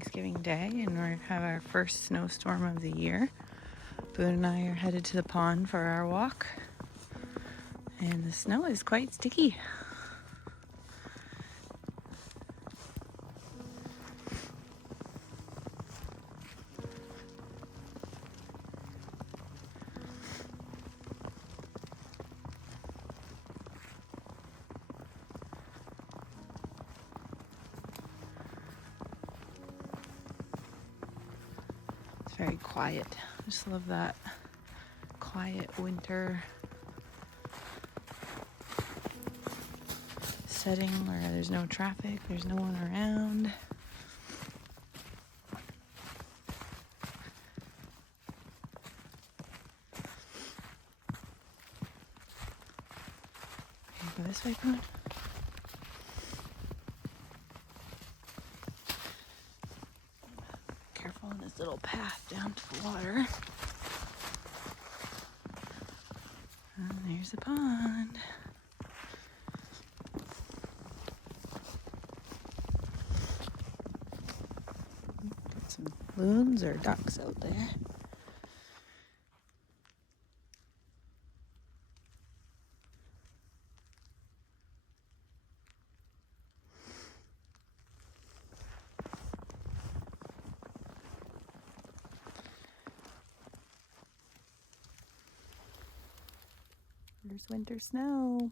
Thanksgiving Day, and we have our first snowstorm of the year. Boone and I are headed to the pond for our walk, and the snow is quite sticky. It's very quiet. I just love that quiet winter setting where there's no traffic, there's no one around. Can you go this way, Boone? Careful on this little path down to the water. And there's the pond. Got some loons or ducks out there. There's winter snow.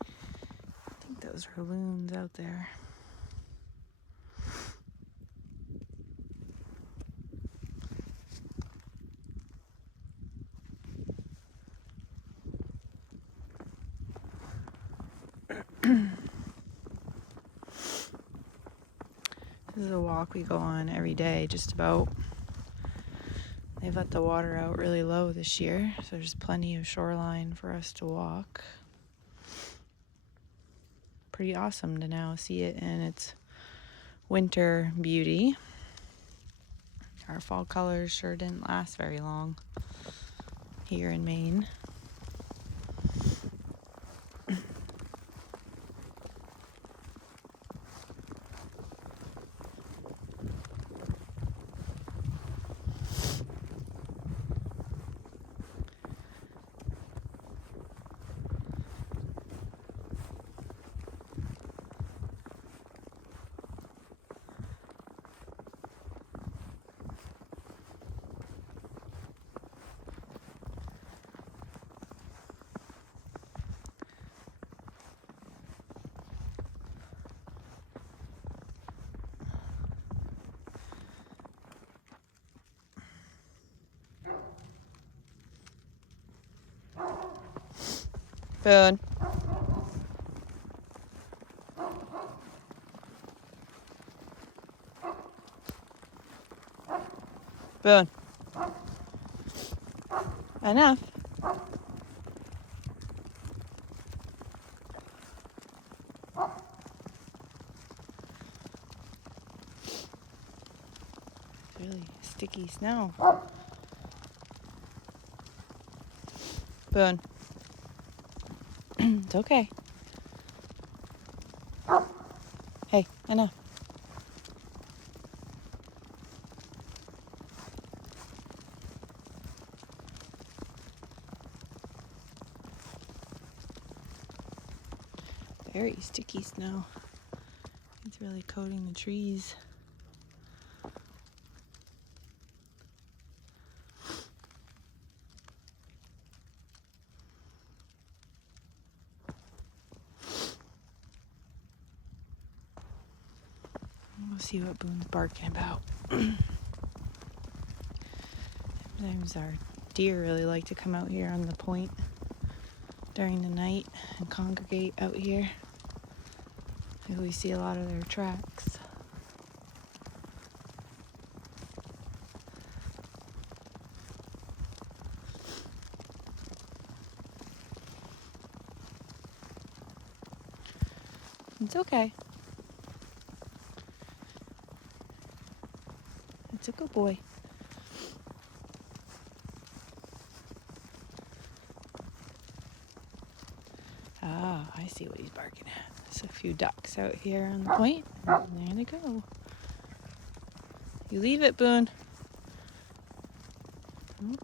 I think those are loons out there. This is a walk we go on every day, just about. They've let the water out really low this year, so there's plenty of shoreline for us to walk. Pretty awesome to now see it in its winter beauty. Our fall colors sure didn't last very long here in Maine. Boone. Boone. Enough. It's really sticky snow. Boone. It's okay. Hey, enough. Very sticky snow. It's really coating the trees. We'll see what Boone's barking about. Sometimes our deer really like to come out here on the point during the night and congregate out here. We see a lot of their tracks. It's okay. It's a good boy. Ah, I see what he's barking at. There's a few ducks out here on the point. And there they go. You leave it, Boone. Oh,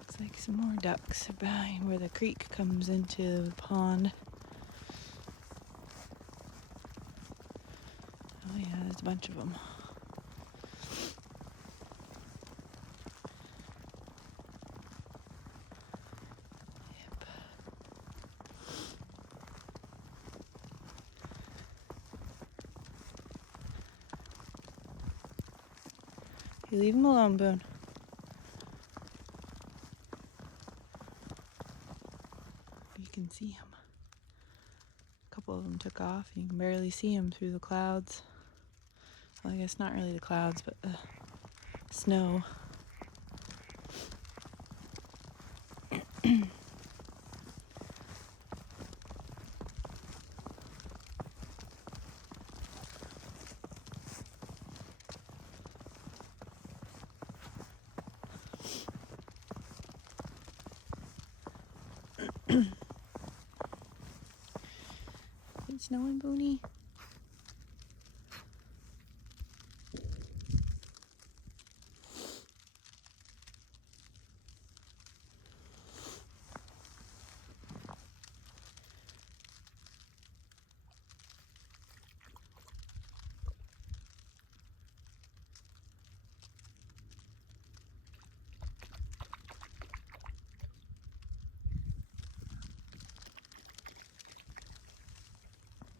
looks like some more ducks are behind where the creek comes into the pond. Oh yeah, there's a bunch of them. Yep. You leave them alone, Boone. You can see them. A couple of them took off. You can barely see them through the clouds. Well, I guess not really the clouds, but the snow. It's snowing, Booney.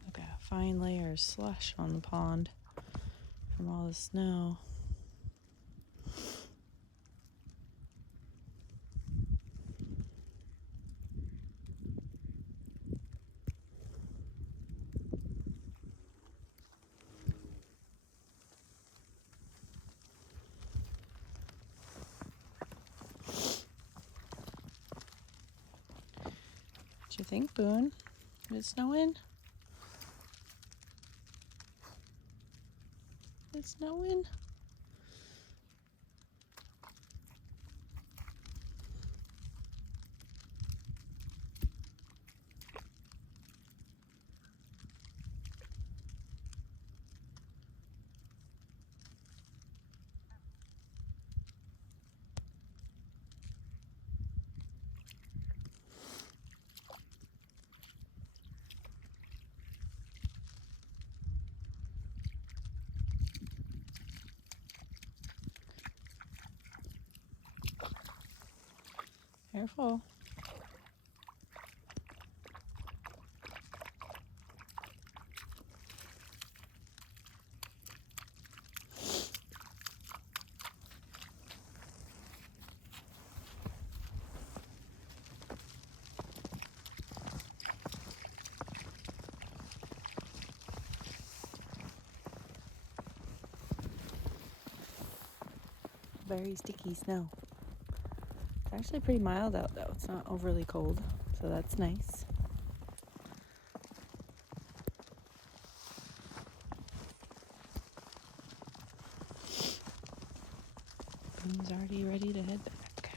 Look at a fine layer of slush on the pond from all the snow. What you think, Boone? Is it snowing? It's snowing? Careful. Very sticky snow. It's actually pretty mild out though. It's not overly cold, so that's nice. Boone's already ready to head back.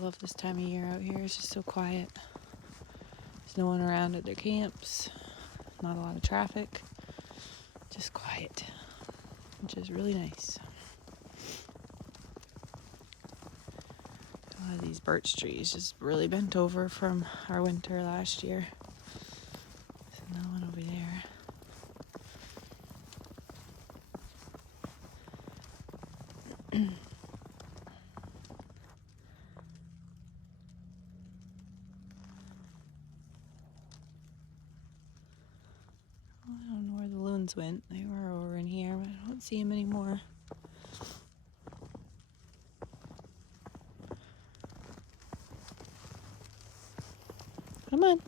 I love this time of year out here. It's just so quiet. There's no one around at their camps. Not a lot of traffic. Just quiet, which is really nice. A lot of these birch trees just really bent over from our winter last year. There's another one over there. ones went. They were over in here, but I don't see them anymore. Come on.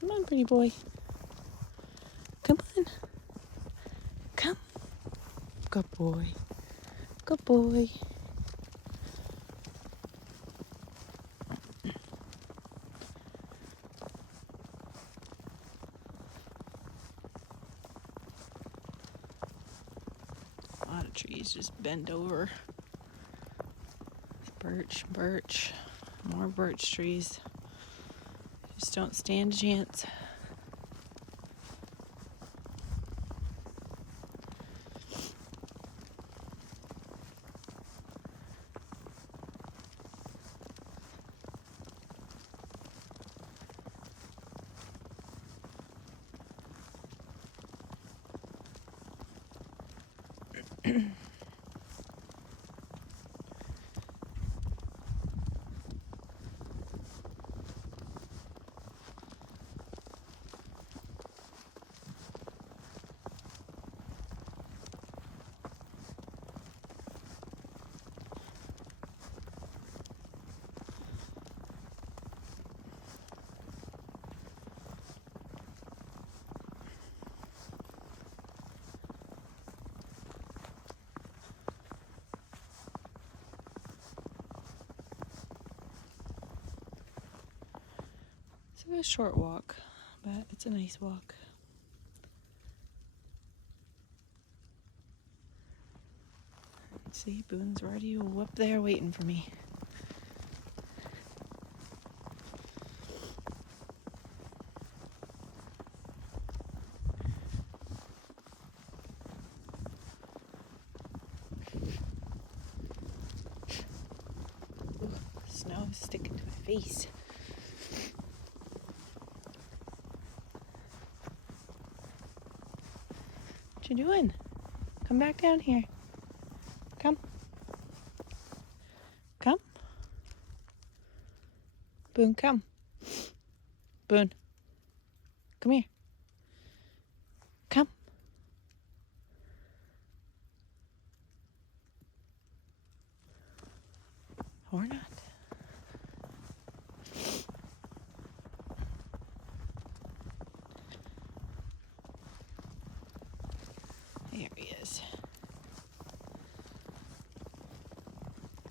Come on, pretty boy. Come on. Come. Good boy. Good boy. A lot of trees just bent over. Birch, more birch trees. Just don't stand a chance. It's a short walk, but it's a nice walk. See, Boone's already up there waiting for me. Ooh, snow is sticking to my face. What you doing? Come back down here. Come. Come. Boone, come. Boone. Come here. Come. Or not. There he is.